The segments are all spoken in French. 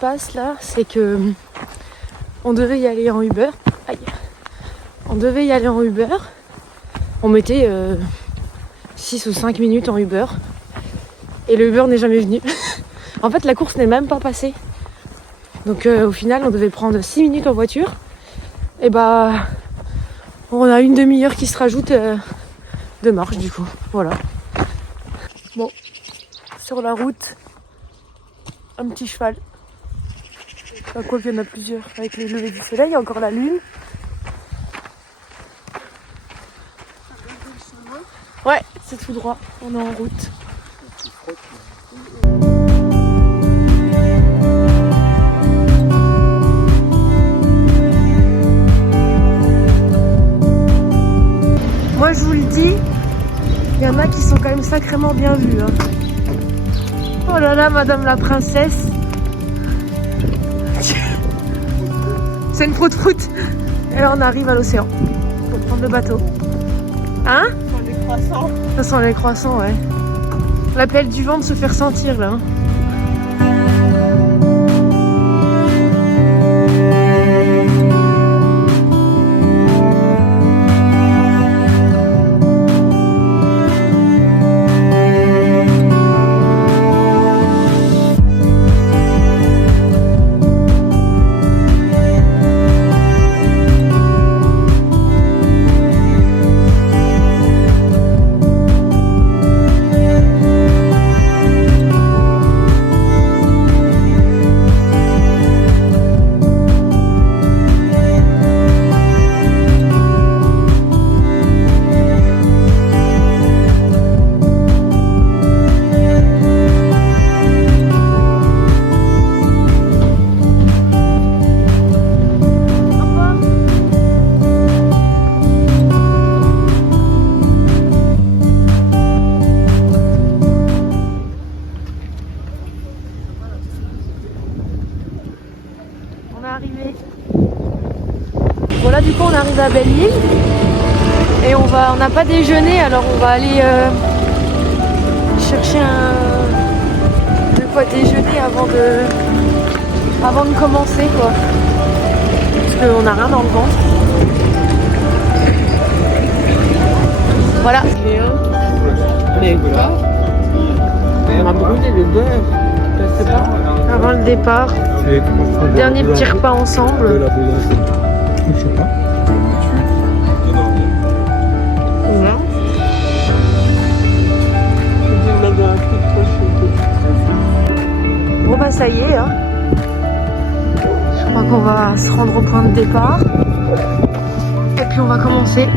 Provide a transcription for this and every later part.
passe là, c'est que on devait y aller en Uber. Aïe. On devait y aller en Uber. On mettait 6 ou 5 minutes en Uber. Et le Uber n'est jamais venu. En fait, la course n'est même pas passée. Donc au final, on devait prendre 6 minutes en voiture. Et bah, on a une demi-heure qui se rajoute de marche du coup. Voilà. Bon, sur la route, un petit cheval. Quoi qu'il y en a plusieurs. Avec les levées du soleil, encore la lune. Ouais, c'est tout droit. On est en route. Moi je vous le dis, il y en a qui sont quand même sacrément bien vus. Hein. Oh là là, madame la princesse. C'est une prout-prout. Et là on arrive à l'océan pour prendre le bateau. Hein? Sur les croissants. Ça sent les croissants, ouais. L'appel du vent de se faire sentir là. Hein. Voilà, du coup on arrive à Belle-Île et on n'a pas déjeuné, alors on va aller chercher de quoi déjeuner avant de commencer quoi, parce qu'on n'a rien dans le ventre. Voilà. Mais quoi? On a brûlé le beurre. Je sais pas. Avant le départ, dernier petit repas ensemble. Je sais pas. Bon bah ça y est, hein. Je crois qu'on va se rendre au point de départ. Et puis on va commencer.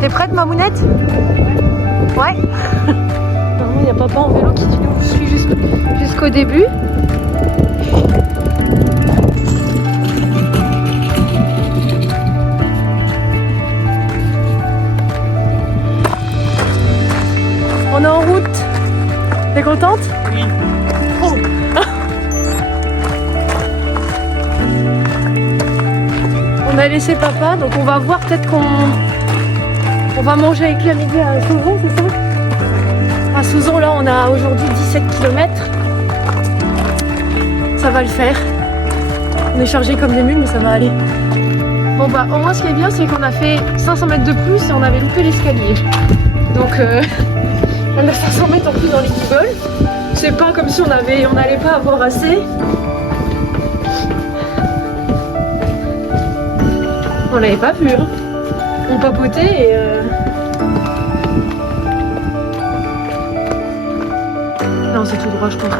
T'es prête, Mamounette? Ouais. Il y a papa en vélo qui nous suit jusqu'au début. On est en route. T'es contente? Oui. Oh. On a laissé papa, donc on va voir peut-être qu'on va manger avec l'amitié à Souzon, c'est ça? À Souzon, là, on a aujourd'hui 17 km. Ça va le faire. On est chargé comme des mules, mais ça va aller. Bon bah, au moins ce qui est bien, c'est qu'on a fait 500 mètres de plus et on avait loupé l'escalier. Donc on a 500 mètres en plus dans les guibolles. C'est pas comme si on n'allait pas avoir assez. On l'avait pas vu, hein. On papotait et non, c'est tout droit, je pense.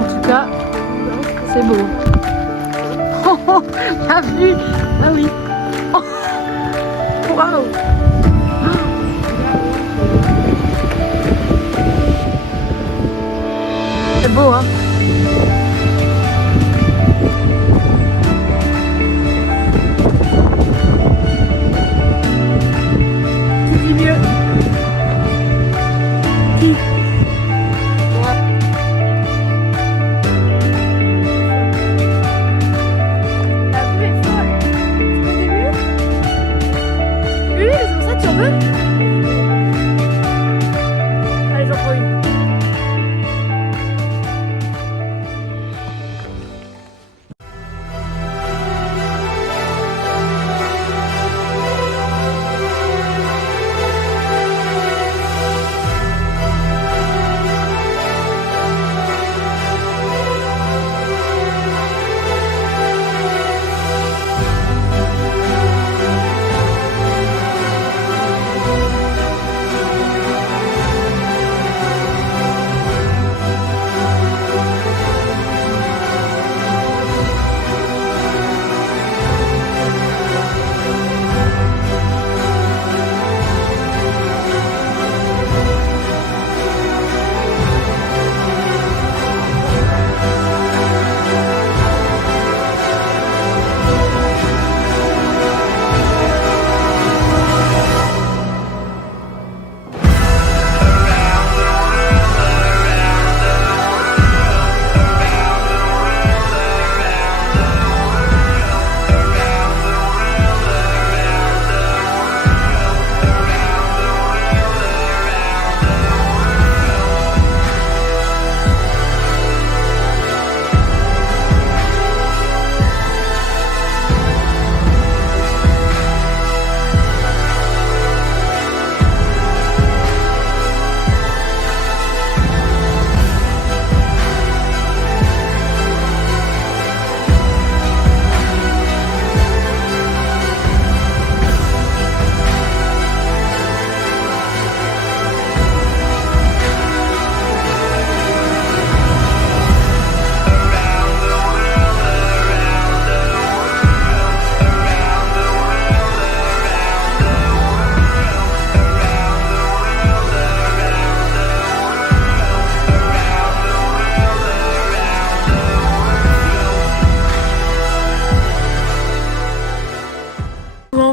En tout cas, c'est beau. Oh, la vue. Ah oui. Oh. Waouh. C'est beau, hein. Qui dit mieux? Qui? La vue est folle. Tu veux des murs? Oui, c'est pour ça que tu en veux? Allez, j'en prends une.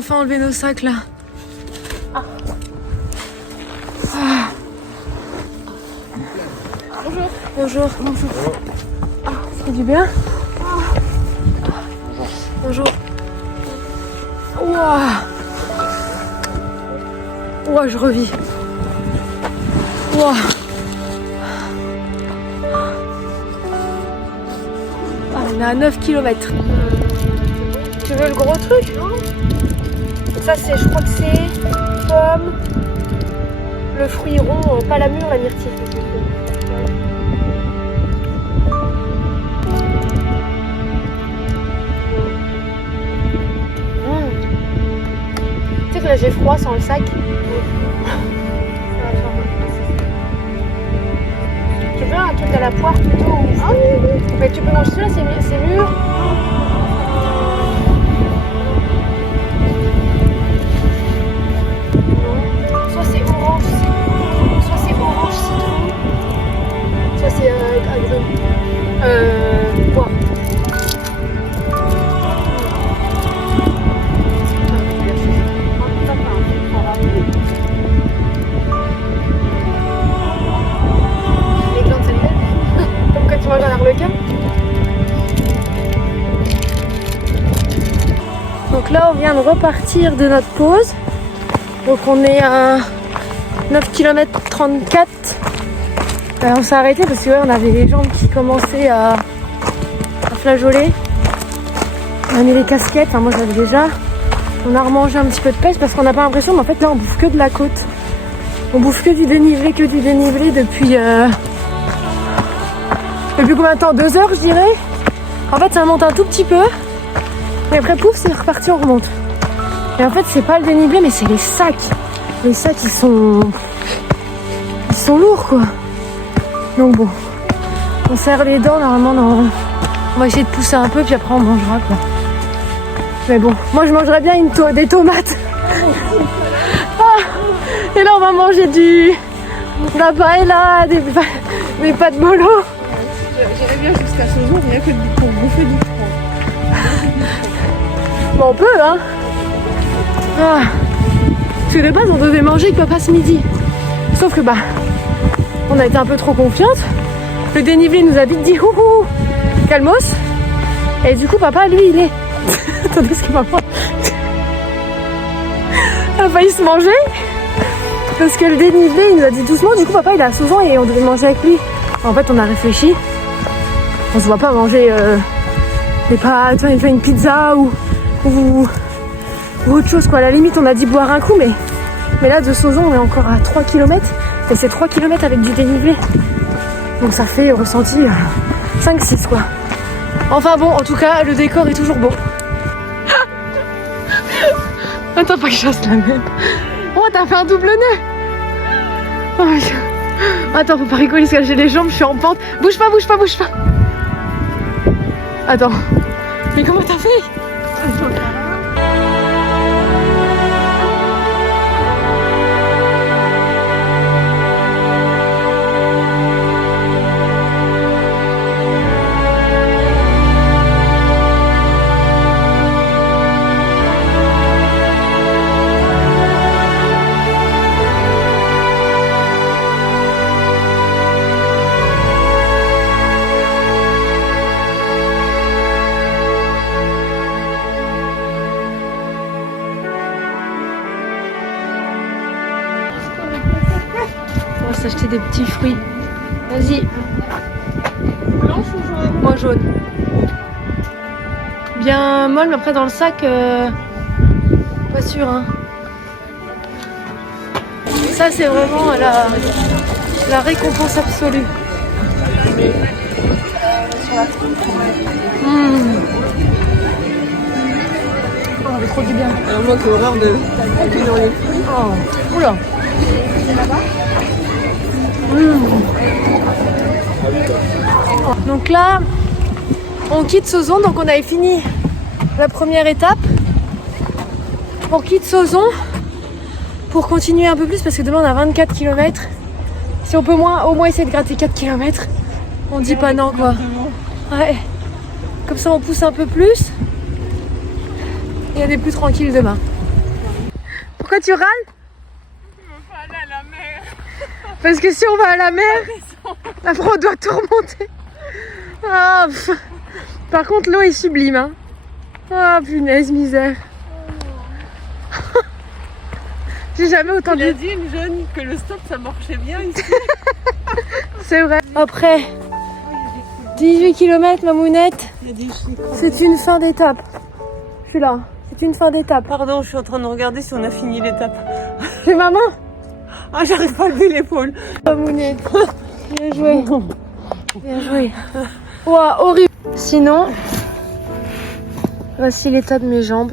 enfin enlever nos sacs là. Ah. Bonjour. Bonjour. Ah, ça fait du bien. Bonjour. Ouah. Ouah, je revis. Ouah. Ah, on est à 9 km. Tu veux le gros truc? Ça c'est, je crois que c'est pomme, le fruit rond, pas la mûre, la myrtille. Tu sais que là j'ai froid sans le sac. Tu veux un truc à la poire plutôt ou... Ah oui. Mais tu peux manger celui-là, c'est mûr. Soit c'est orange citron, soit c'est poire. Les glandes salivaires, comme quand tu manges un arlequin. Donc là on vient de repartir de notre pause. Donc on est à 9 km 34. On s'est arrêté parce que on avait les jambes qui commençaient à flageoler. On a mis les casquettes, enfin moi j'avais déjà. On a remangé un petit peu de pêche parce qu'on n'a pas l'impression, mais en fait là on bouffe que de la côte. On bouffe que du dénivelé depuis combien de temps? 2 heures je dirais. En fait ça monte un tout petit peu. Et après pouf c'est reparti, on remonte. Et en fait c'est pas le dénivelé mais c'est les sacs. Les sacs ils sont lourds quoi. Donc bon, on serre les dents normalement. On va essayer de pousser un peu puis après on mangera quoi. Mais bon, moi je mangerais bien des tomates. Ah, et là on va manger de la paella, des pâtes bolo. J'irais bien jusqu'à ce jour, rien que pour bouffer du franc. Bon on peut hein. Ah. Parce que de base on devait manger avec papa ce midi. Sauf que on a été un peu trop confiante. Le dénivelé nous a vite dit ouhou, calmos. Et du coup papa lui il est... Attendez ce que maman a failli se manger. Parce que le dénivelé il nous a dit doucement. Du coup papa il a souvent et on devait manger avec lui. En fait on a réfléchi. On se voit pas manger des pâtes, une pizza ou autre chose quoi. À la limite on a dit boire un coup mais là de Sauzon on est encore à 3 km et c'est 3 km avec du dénivelé. Donc ça fait ressenti 5-6 quoi. Enfin bon, en tout cas le décor est toujours beau. Attends pas que je fasse la même. Oh t'as fait un double nœud. Oh my God. Attends faut pas rigoler parce que j'ai les jambes, je suis en pente. Bouge pas. Attends. Mais comment t'as fait? On va s'acheter des petits fruits. Vas-y. Blanche ou jaune? Moi jaune. Bien molle, mais après dans le sac, pas sûr. Hein. Ça c'est vraiment la récompense absolue. Oh, ça fait trop du bien. Alors moi qui ai horreur de couper dans les fruits. Oh, oula. Donc là, on quitte Sauzon, donc on avait fini la première étape. On quitte Sauzon pour continuer un peu plus parce que demain on a 24 km. Si on peut au moins essayer de gratter 4 km, on dit pas non quoi. Ouais. Comme ça on pousse un peu plus et on est plus tranquille demain. Pourquoi tu râles? Je veux pas aller à la mer. Parce que si on va à la mer, après on doit tout remonter. Ah, par contre, l'eau est sublime. Hein. Ah, punaise, misère. J'ai jamais autant Il a dit. dit une jeune que le stop ça marchait bien ici. C'est vrai. Après 18 km, ma mounette, Il y a des chiffres. c'est une fin d'étape. Je suis là. C'est une fin d'étape. Pardon, je suis en train de regarder si on a fini l'étape. C'est ma main. Ah, j'arrive pas à lever l'épaule. Ma mounette. Bien joué. Bien joué. Ouah, horrible. Sinon, voici l'état de mes jambes.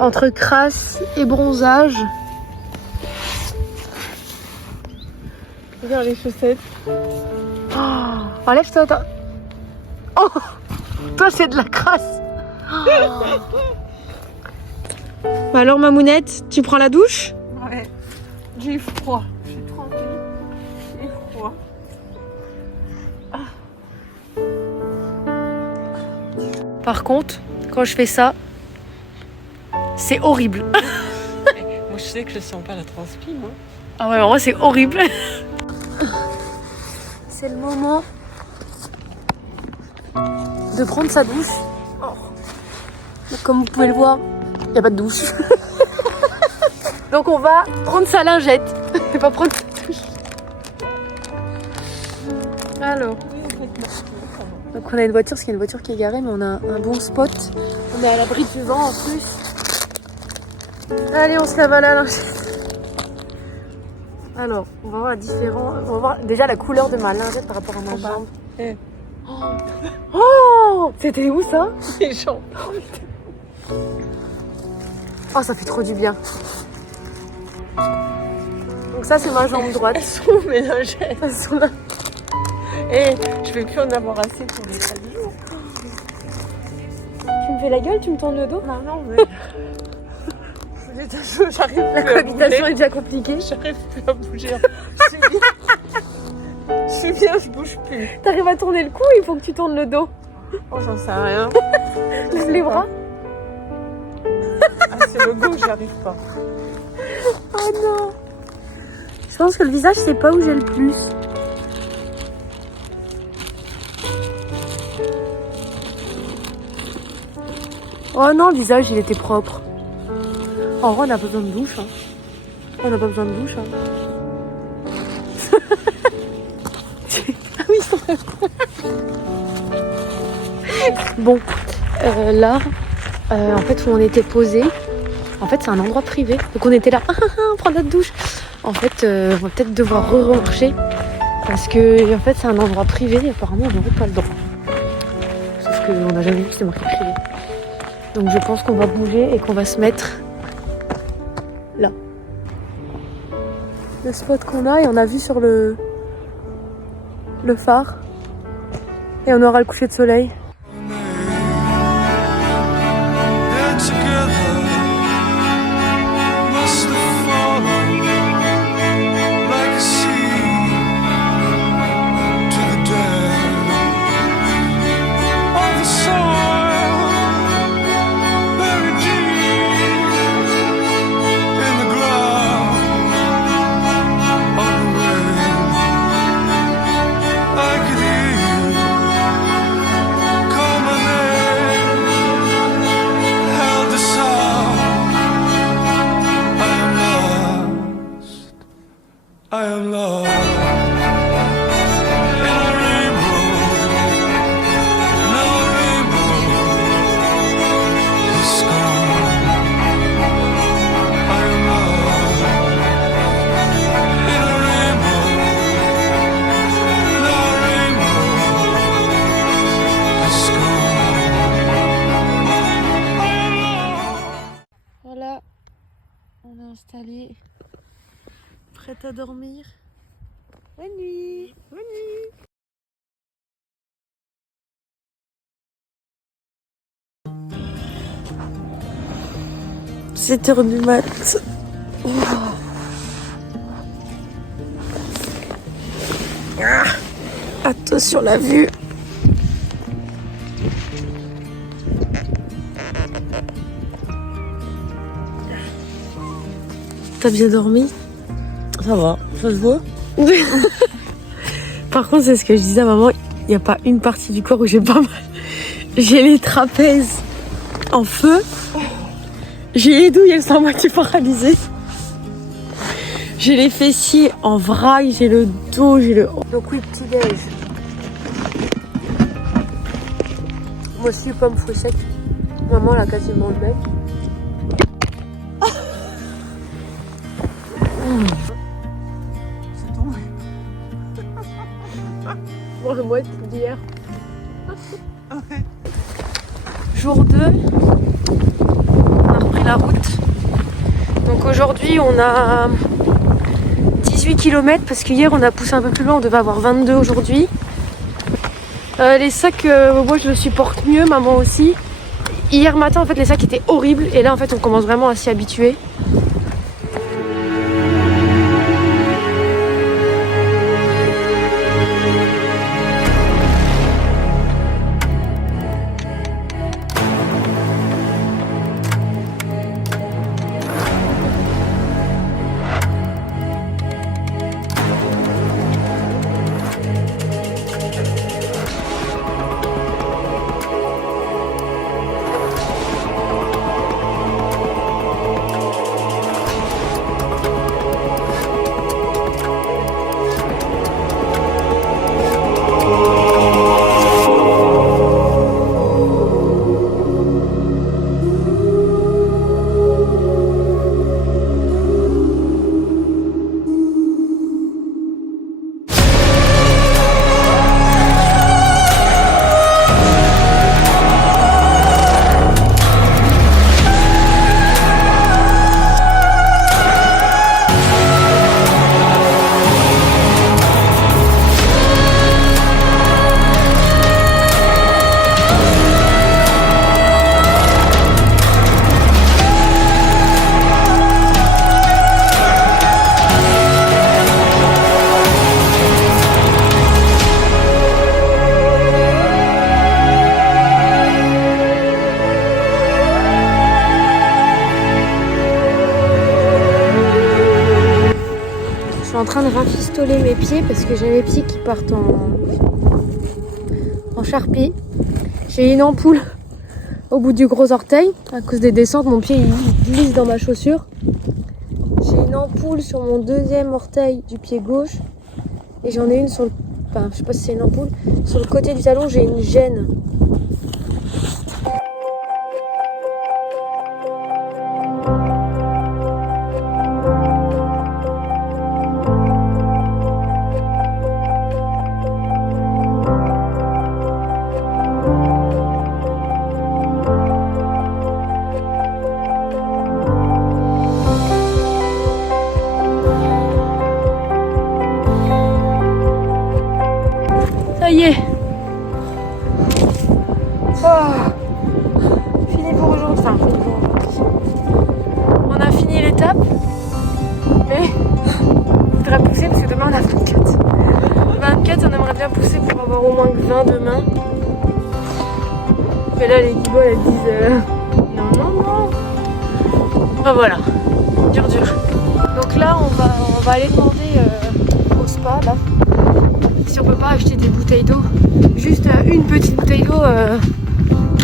Entre crasse et bronzage. Regarde les chaussettes. Oh, enlève-toi, toi. Oh, toi, c'est de la crasse. Oh. Alors, ma mounette, tu prends la douche? Ouais. J'ai froid. Je suis tranquille. J'ai froid. Par contre, quand je fais ça, c'est horrible. Moi, je sais que je sens pas la transpi, moi. Ah ouais, moi, c'est horrible. C'est le moment de prendre sa douche. Donc, comme vous pouvez le voir, il n'y a pas de douche. Donc on va prendre sa lingette et pas prendre sa douche. Alors, donc on a une voiture, parce qu'il y a une voiture qui est garée, mais on a un bon spot. On est à l'abri du vent en plus. Allez, on se lave à la lingette. Alors, on va voir la différence. On va voir déjà la couleur de ma lingette par rapport à ma jambe. Eh. Oh, c'était où ça? Les jambes. Oh, ça fait trop du bien. Donc ça, c'est ma jambe droite. Elles sont mélangées. Elles sont là. Et je vais plus en avoir assez pour les 3 jours. Tu me fais la gueule, tu me tournes le dos? Non, non, mais. J'arrive plus La à cohabitation bouger. est déjà compliquée. J'arrive plus à bouger. Je suis bien. Je suis bien, je bouge plus. T'arrives à tourner le cou, il faut que tu tournes le dos. Oh, j'en sais rien. Lève les bras. Ah, c'est le go que j'arrive pas. Oh non. Je pense que le visage, c'est pas où j'ai le plus. Oh non, le visage, il était propre. En vrai, on n'a pas besoin de douche. Hein. On n'a pas besoin de douche. Hein. Ah oui, c'est vrai. Bon, là, en fait, où on était posé, en fait, c'est un endroit privé. Donc, on était là, on prend notre douche. En fait, on va peut-être devoir re-marcher parce que, en fait, c'est un endroit privé. Et apparemment, on n'aurait pas le droit. Sauf qu'on n'a jamais vu que c'était marqué privé. Donc, je pense qu'on va bouger et qu'on va se mettre là. Le spot qu'on a, et on a vu sur le phare. Et on aura le coucher de soleil. I am lost in a rainbow. No rainbow is gone. I am lost in a rainbow. No rainbow is gone. I am lost. Voilà, on est installé, prête à dormir. Bonne nuit. Bonne nuit. 7h du mat. Attention la vue. T'as bien dormi? Ça va, ça se voit. Par contre, c'est ce que je disais à maman, il n'y a pas une partie du corps où j'ai pas mal. J'ai les trapèzes en feu. J'ai les douilles, elles sont à moitié paralysées. J'ai les fessiers en vrac, j'ai le dos, j'ai le... Donc oui, petit déj. Moi aussi, pomme fruits secs. Maman, elle a quasiment le bec. C'est tombé. Bon, le moite d'hier. Jour 2, on a repris la route. Donc aujourd'hui, on a 18 km parce qu'hier, on a poussé un peu plus loin. On devait avoir 22 aujourd'hui. Les sacs, moi je le supporte mieux, maman aussi. Hier matin, en fait, les sacs étaient horribles. Et là, en fait, on commence vraiment à s'y habituer. En train de rafistoler mes pieds parce que j'ai mes pieds qui partent en charpie. J'ai une ampoule au bout du gros orteil à cause des descentes, mon pied il glisse dans ma chaussure. J'ai une ampoule sur mon deuxième orteil du pied gauche et j'en ai une sur le, enfin je sais pas si c'est une ampoule, sur le côté du talon j'ai une gêne. Ça y est. Fini pour aujourd'hui. Enfin, fini pour aujourd'hui. On a fini l'étape. Mais il faudra pousser parce que demain on a 24. 24, on aimerait bien pousser pour avoir au moins que 20 demain. Mais là les guiboles elles disent non, non, non. Enfin voilà. Dur. Donc là on va aller demander au spa là. Si on peut pas acheter des bouteilles d'eau, juste une petite bouteille d'eau,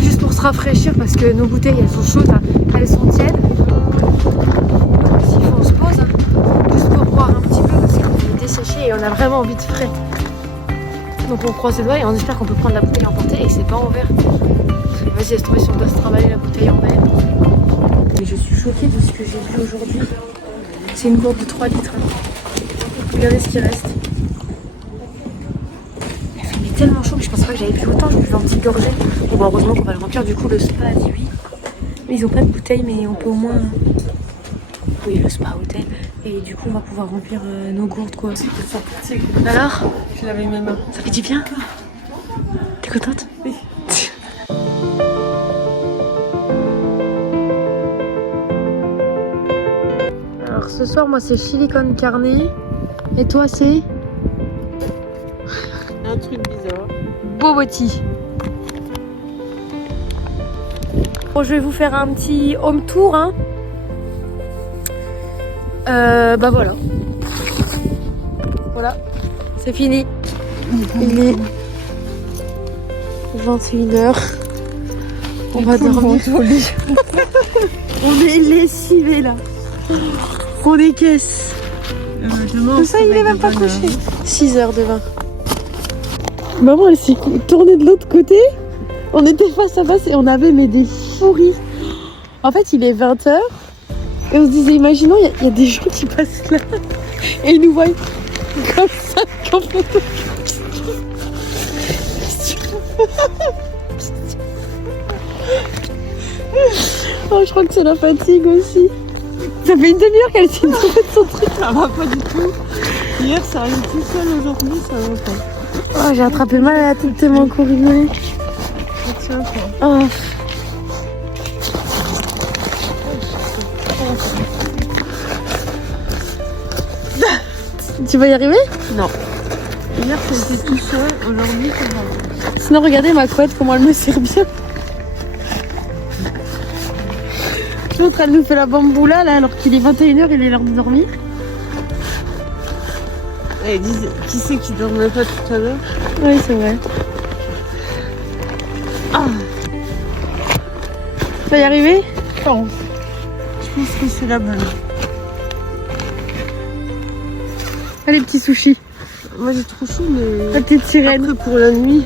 juste pour se rafraîchir parce que nos bouteilles elles sont chaudes, elles sont tièdes. S'il faut on se pose, juste pour boire un petit peu parce qu'on est desséché et on a vraiment envie de frais. Donc on croise les doigts et on espère qu'on peut prendre la bouteille emportée et que c'est pas en verre. Vas-y, laisse tomber si on doit se travailler la bouteille en verre. Et je suis choquée de ce que j'ai vu aujourd'hui. C'est une gourde de 3 litres. Regardez ce qui reste. Tellement chaud, mais je pensais pas que j'avais bu autant, je buvais en petite gorgée. Bon bah heureusement qu'on va le remplir, du coup le spa a dit oui. Mais ils ont pas de bouteille, mais on peut au moins... Oui, le spa hôtel. Et du coup on va pouvoir remplir nos gourdes quoi. Alors, Je l'avais mes mains. ça fait du bien? T'es contente? Oui. Alors ce soir moi c'est chili con carne. Et toi c'est? Un truc bizarre. Bobotti. Bon, je vais vous faire un petit home tour. Hein. Bah voilà. Voilà, c'est fini. Il est 21h. On va dormir au lit. On est lessivés là. On décaisse. Demain, Ça, il est même pas couché. 6h demain. Maman, elle s'est tournée de l'autre côté. On était face à face et on avait mais des souris. En fait, il est 20h. Et on se disait, imaginons, il y a des gens qui passent là. Et ils nous voient comme ça, comme photo. Oh, je crois que c'est la fatigue aussi. Ça fait une demi-heure qu'elle s'est tombée de son truc. Ça va pas du tout. Hier, ça arrive tout seul. Aujourd'hui, ça va pas. Oh, j'ai attrapé mal à la tête tellement qu'on rigolait. Tiens, toi. Oh. Tu vas y arriver? Non. Hier, c'était tout seul. Aujourd'hui, ça va. Sinon, regardez ma couette, comment elle me sert bien. L'autre, elle nous fait la bamboula là, alors qu'il est 21h, il est l'heure de dormir. Et qui c'est qui dormait pas tout à l'heure? Oui, c'est vrai. Ah. Tu vas y arriver? Non. Je pense que c'est la bonne. Allez, petits sushis. Moi, j'ai trop chaud, mais. La petite sirène. Après, pour la nuit.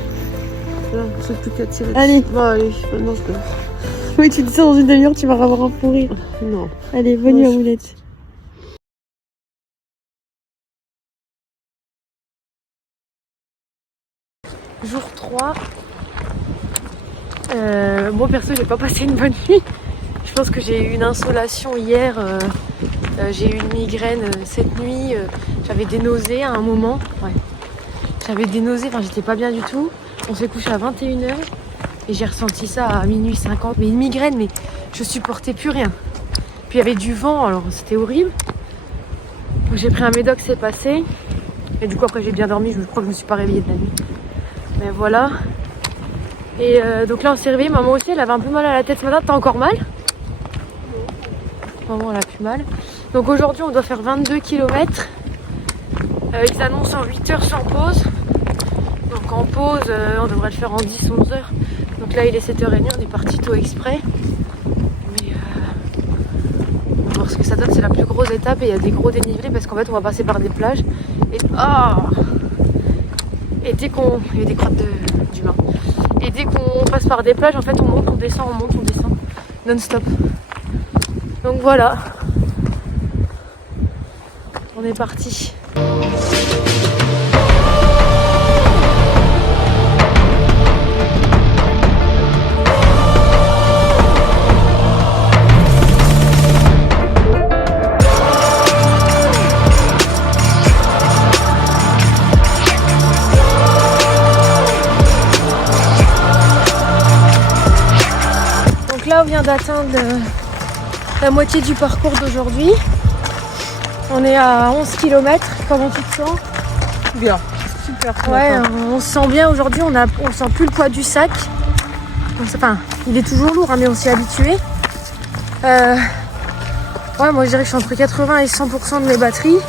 Là, c'est plus qu'à tirer. Allez. Bon, allez, maintenant je dors. Oui, tu dis ça dans une demi-heure, tu vas avoir un fou rire. Non. Allez, bonne nuit, Amoulette. Jour 3. Moi perso, j'ai pas passé une bonne nuit. Je pense que j'ai eu une insolation hier. J'ai eu une migraine cette nuit. J'avais des nausées à un moment. Ouais. J'avais des nausées, enfin j'étais pas bien du tout. On s'est couché à 21h et j'ai ressenti ça à minuit 50. Mais une migraine, mais je supportais plus rien. Puis il y avait du vent, alors c'était horrible. Donc j'ai pris un médoc, c'est passé. Et du coup après j'ai bien dormi, je crois que je me suis pas réveillée de la nuit. Mais voilà. Et donc là on s'est réveillé, maman aussi elle avait un peu mal à la tête ce matin. T'as encore mal? Maman elle a plus mal. Donc aujourd'hui on doit faire 22 km. Ils annoncent en 8 heures sans pause. Donc en pause on devrait le faire en 10-11 heures. Donc là il est 7h30, on est parti tôt exprès. Mais on va voir ce que ça donne, c'est la plus grosse étape et il y a des gros dénivelés parce qu'en fait on va passer par des plages. Et et dès qu'on. Il y a des crottes d'humains. Et dès qu'on passe par des plages, en fait on monte, on descend, non-stop. Donc voilà. On est parti. Là on vient d'atteindre la moitié du parcours d'aujourd'hui. On est à 11 km. Comment tu te sens? Bien. Super. Ouais, on se sent bien aujourd'hui. On sent plus le poids du sac. Enfin, il est toujours lourd, hein, mais on s'y est habitué. Ouais, moi je dirais que je suis entre 80 et 100% de mes batteries.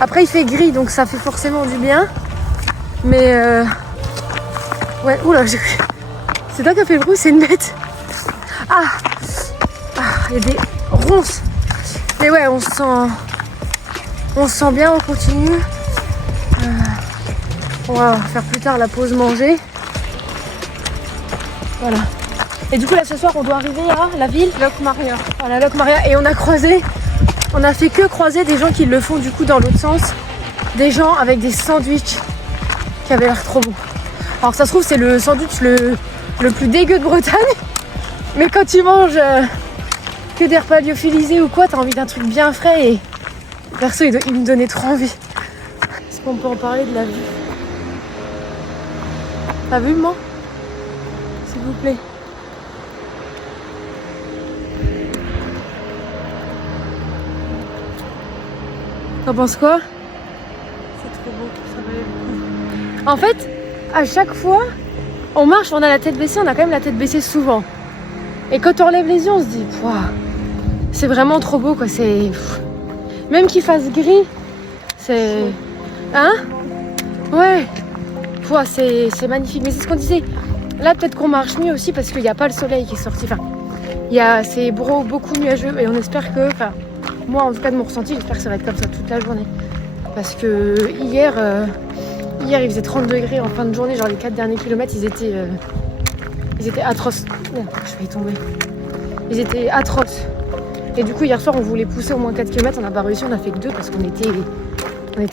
Après il fait gris, donc ça fait forcément du bien. Mais ouais, oula, c'est toi qui as fait le bruit, c'est une bête. Il y a des ronces. Mais ouais, on se sent bien, on continue. On va faire plus tard la pause manger. Voilà. Et du coup là ce soir on doit arriver à la ville Locmaria. Voilà, Locmaria. Et on a fait que croiser des gens qui le font du coup dans l'autre sens. Des gens avec des sandwichs qui avaient l'air trop bons. Alors ça se trouve c'est le sandwich le plus dégueu de Bretagne. Mais quand tu manges que des repas lyophilisés ou quoi, t'as envie d'un truc bien frais et perso il me donnait trop envie. Est-ce qu'on peut en parler de la vue? La vue, maman? S'il vous plaît. T'en penses quoi? C'est trop beau, ça valait le coup. En fait, à chaque fois, on marche, on a la tête baissée, on a quand même la tête baissée souvent. Et quand on relève les yeux, on se dit, c'est vraiment trop beau quoi. Même qu'il fasse gris, c'est... Hein? Ouais. Pouah, c'est magnifique. Mais c'est ce qu'on disait. Là, peut-être qu'on marche mieux aussi parce qu'il n'y a pas le soleil qui est sorti. Enfin, c'est beaucoup nuageux et on espère que... Enfin, moi, en tout cas, de mon ressenti, j'espère que ça va être comme ça toute la journée. Parce que hier, il faisait 30 degrés en fin de journée. Genre, les 4 derniers kilomètres, ils étaient atroces. Merde, je vais y tomber. Ils étaient atroces. Et du coup, hier soir, on voulait pousser au moins 4 km. On n'a pas réussi, on a fait que 2 parce qu'on était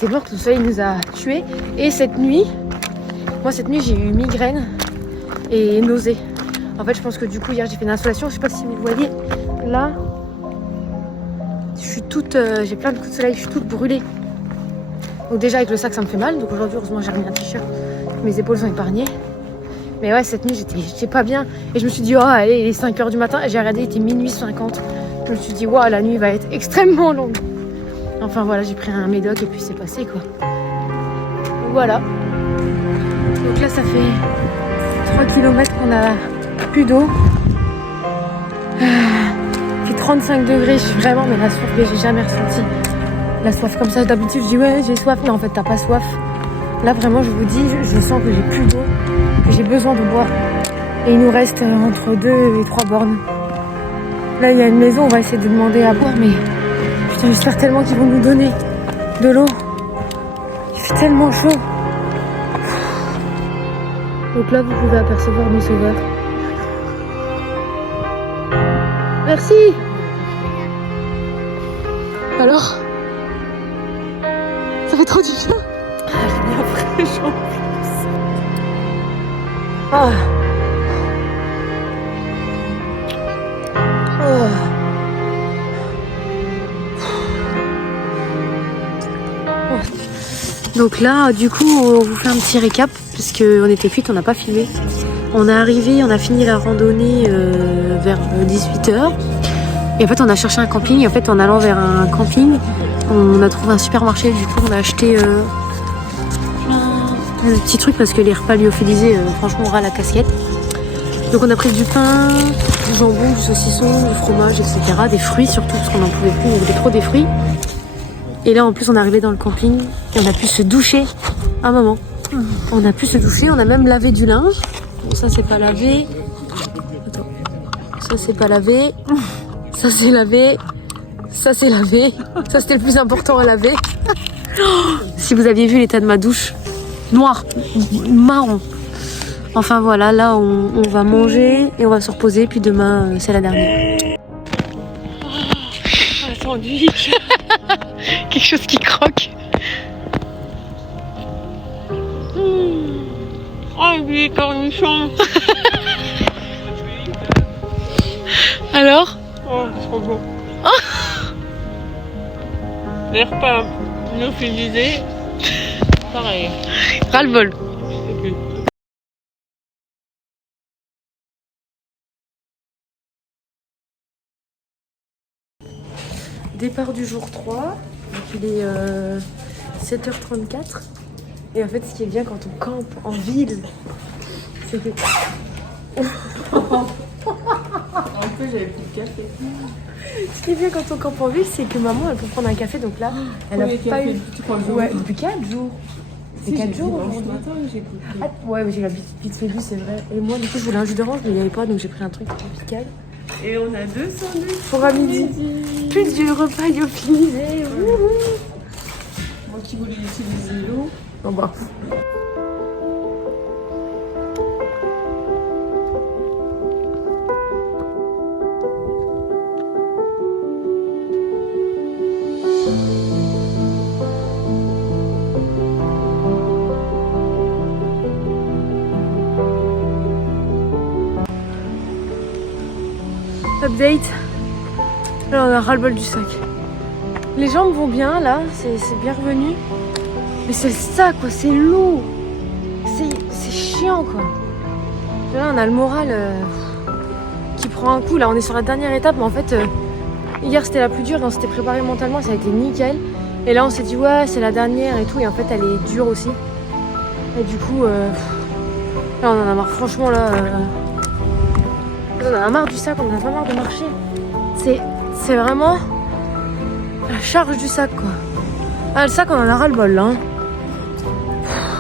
morts. Le soleil nous a tués. Et cette nuit, j'ai eu migraine et nausée. En fait, je pense que du coup, hier, j'ai fait une insolation. Je sais pas si vous voyez. Là, je suis j'ai plein de coups de soleil. Je suis toute brûlée. Donc déjà, avec le sac, ça me fait mal. Donc aujourd'hui, heureusement, j'ai remis un t-shirt. Mes épaules sont épargnées. Mais ouais, cette nuit, j'étais pas bien. Et je me suis dit, oh, allez, il est 5h du matin. Et j'ai regardé, il était minuit 50. Je me suis dit, waouh, la nuit va être extrêmement longue. Enfin voilà, j'ai pris un médoc et puis c'est passé quoi. Voilà. Donc là, ça fait 3 km qu'on a plus d'eau. Il fait 35 degrés, vraiment, mais la soif, j'ai jamais ressenti la soif comme ça. D'habitude, je dis, ouais, j'ai soif. Mais en fait, t'as pas soif. Là, vraiment, je vous dis, je sens que j'ai plus d'eau, que j'ai besoin de boire. Et il nous reste entre 2 et 3 bornes. Là, il y a une maison, on va essayer de demander à boire, mais putain, j'espère tellement qu'ils vont nous donner de l'eau. Il fait tellement chaud. Donc là, vous pouvez apercevoir nos sauveurs. Merci. Alors, ça fait trop du bien. Ah, j'ai bien fraîche en plus. Ah. Donc là, du coup, on vous fait un petit récap parce qu'on était cuite, on n'a pas filmé. On est arrivé, on a fini la randonnée vers 18h. Et en fait, on a cherché un camping. Et en fait, en allant vers un camping, on a trouvé un supermarché. Du coup, on a acheté plein de petits trucs parce que les repas lyophilisés, franchement, on aura la casquette. Donc on a pris du pain, du jambon, du saucisson, du fromage, etc. Des fruits surtout parce qu'on n'en pouvait plus, on voulait trop des fruits. Et là en plus on est arrivé dans le camping et on a pu se doucher un moment. On a pu se doucher, on a même lavé du linge. Bon, ça c'est pas lavé. Attends. Ça c'est pas lavé. Ça c'est lavé. Ça c'est lavé. Ça c'était le plus important à laver. Si vous aviez vu l'état de ma douche, noir, marron. Enfin voilà, là on va manger et on va se reposer, puis demain c'est la dernière. Oh, un sandwich. Quelque chose qui croque. Oh, les cornichons. Alors? Oh, c'est trop beau. Les repas lyophilisés, pareil. Ras-le-bol. Départ du jour 3, donc il est 7h34. Et en fait, ce qui est bien quand on campe en ville, c'est que... En plus, j'avais plus de café. Ce qui est bien quand on campe en ville, c'est que maman, elle peut prendre un café. Donc là, elle a pas eu... Ouais, depuis 4 jours. C'est 4 jours aujourd'hui. Ah, ouais, j'ai la vite fait bu, c'est vrai. Et moi, du coup, je voulais un jus d'orange, mais il n'y avait pas, donc j'ai pris un truc tropical. Et on a 2 sandwichs pour à midi. Plus du repas lyophilisé. Moi qui voulais utiliser l'eau. Bon bah. Update. Là on a ras-le-bol du sac. Les jambes vont bien là, c'est bien revenu. Mais c'est ça quoi, c'est lourd. C'est chiant quoi. Là on a le moral qui prend un coup. Là on est sur la dernière étape, mais en fait hier c'était la plus dure, on s'était préparé mentalement, ça a été nickel. Et là on s'est dit ouais c'est la dernière et tout, et en fait elle est dure aussi. Et du coup là on en a marre, franchement là. On en a marre du sac, on en a pas marre de marcher. C'est vraiment... La charge du sac quoi. Ah le sac on en a ras le bol là. Hein.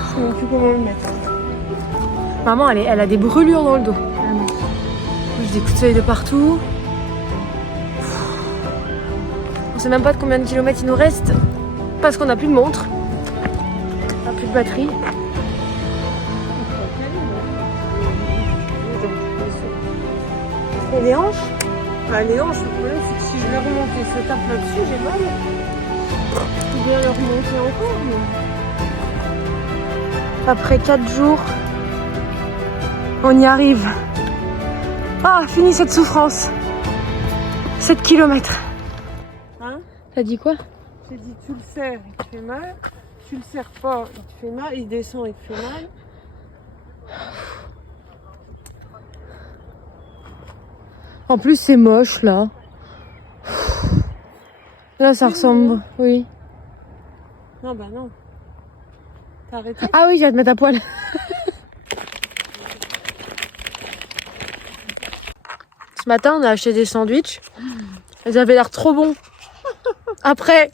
Je sais même plus comment le mettre. Maman elle a des brûlures dans le dos. J'ai des coups de soleil de partout. On sait même pas de combien de kilomètres il nous reste parce qu'on n'a plus de montre. On n'a plus de batterie. Et les hanches? Ah, les hanches, le problème c'est que si je vais remonter ce tape là-dessus, j'ai mal. Je vais le remonter encore. Mais... Après 4 jours, on y arrive. Ah, fini cette souffrance. 7 kilomètres. Hein? T'as dit quoi? J'ai dit tu le serres, il te fait mal. Tu le serres pas, il te fait mal. Il descend, il te fait mal. En plus, c'est moche là. Là, ça ressemble. Oui. Non, bah non. T'as arrêté? Ah oui, je vais te mettre à poil. Ce matin, on a acheté des sandwichs. Ils avaient l'air trop bons. Après.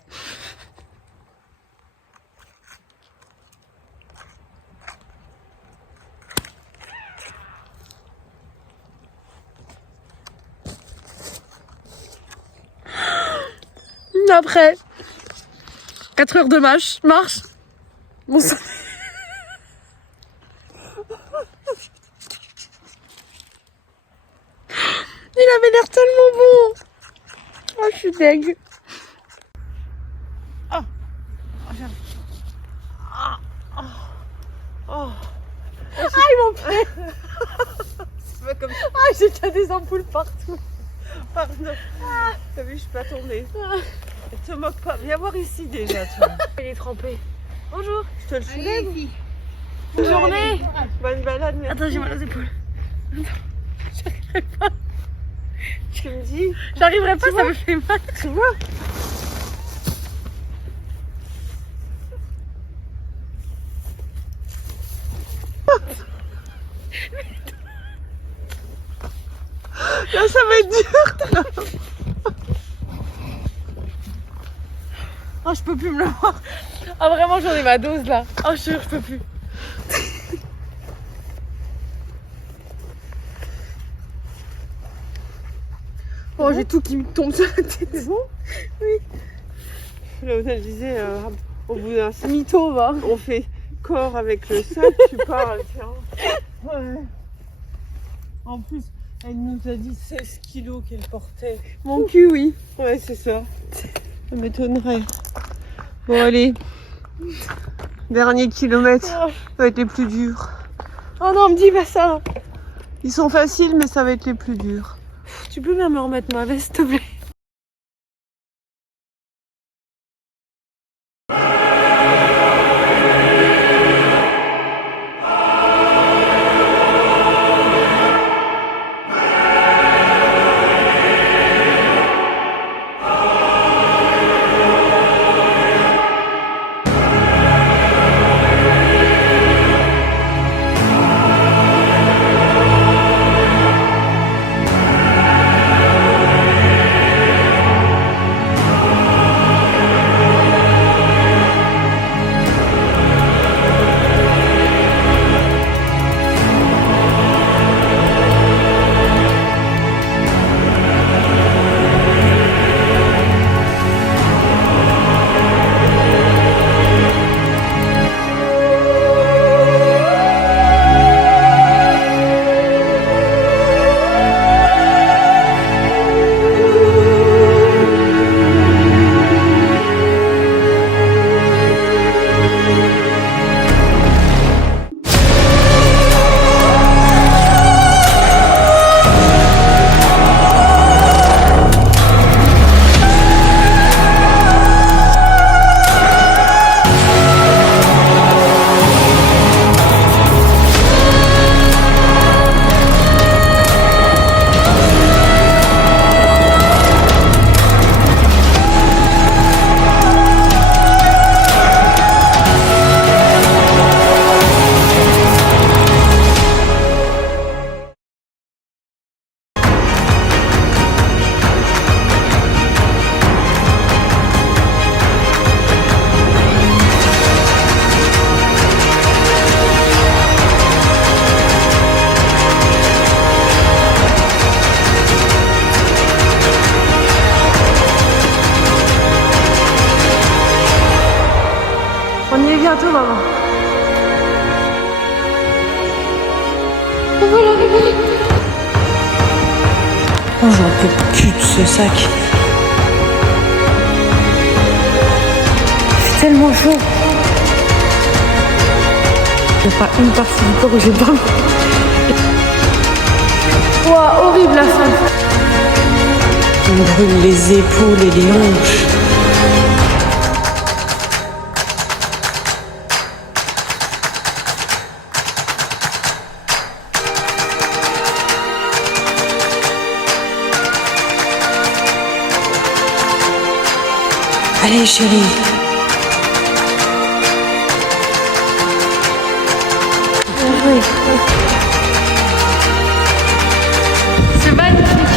Après 4 heures de marche. Mon sang. Il avait l'air tellement bon. Oh, je suis deg. Oh, Ils m'ont pris. c'est pas comme ça. Ah, j'ai déjà des ampoules partout. Pardon. T'as vu, je suis pas tombée. Te moque pas. Viens voir ici déjà, toi. Il est trempé. Bonjour. Je te le soulève. Bonne journée. Bonne balade, merci. Attends, j'ai mal aux épaules. Tu me dis, J'arriverai pas, ça me fait mal. tu vois. Là, ça va être dur. Oh, je peux plus me le voir. Ah, vraiment, j'en ai ma dose là. Oh, je jure, je peux plus. Oh, j'ai tout qui me tombe sur la tête. C'est bon? Oui. Là, on disait, au bout d'un sac, Mytho, va. on fait corps avec le sac, tu pars avec un... Ouais. En plus, elle nous a dit 16 kilos qu'elle portait. Mon cul, oui. Ouais, c'est ça. Ça m'étonnerait. Bon, allez. Dernier kilomètre. Ça va être les plus durs. Oh non, me dis pas ça. Ils sont faciles, mais ça va être les plus durs. Tu peux bien me remettre ma veste, s'il te plaît? bientôt, maman. Oh, j'en peux plus de ce sac. C'est tellement chaud. Il n'y a pas une partie du corps où j'ai pas. Ouah, horrible la fin. On me brûle les épaules et les hanches. Allez chérie. C'est magnifique.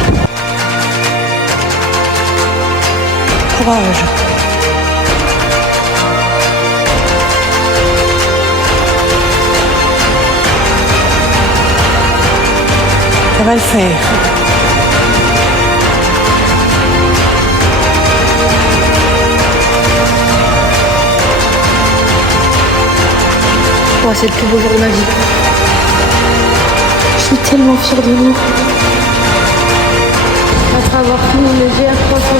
Courage. Ça va le faire. Oh, c'est le plus beau jour de ma vie. Je suis tellement fière de nous. Après avoir fini le GR300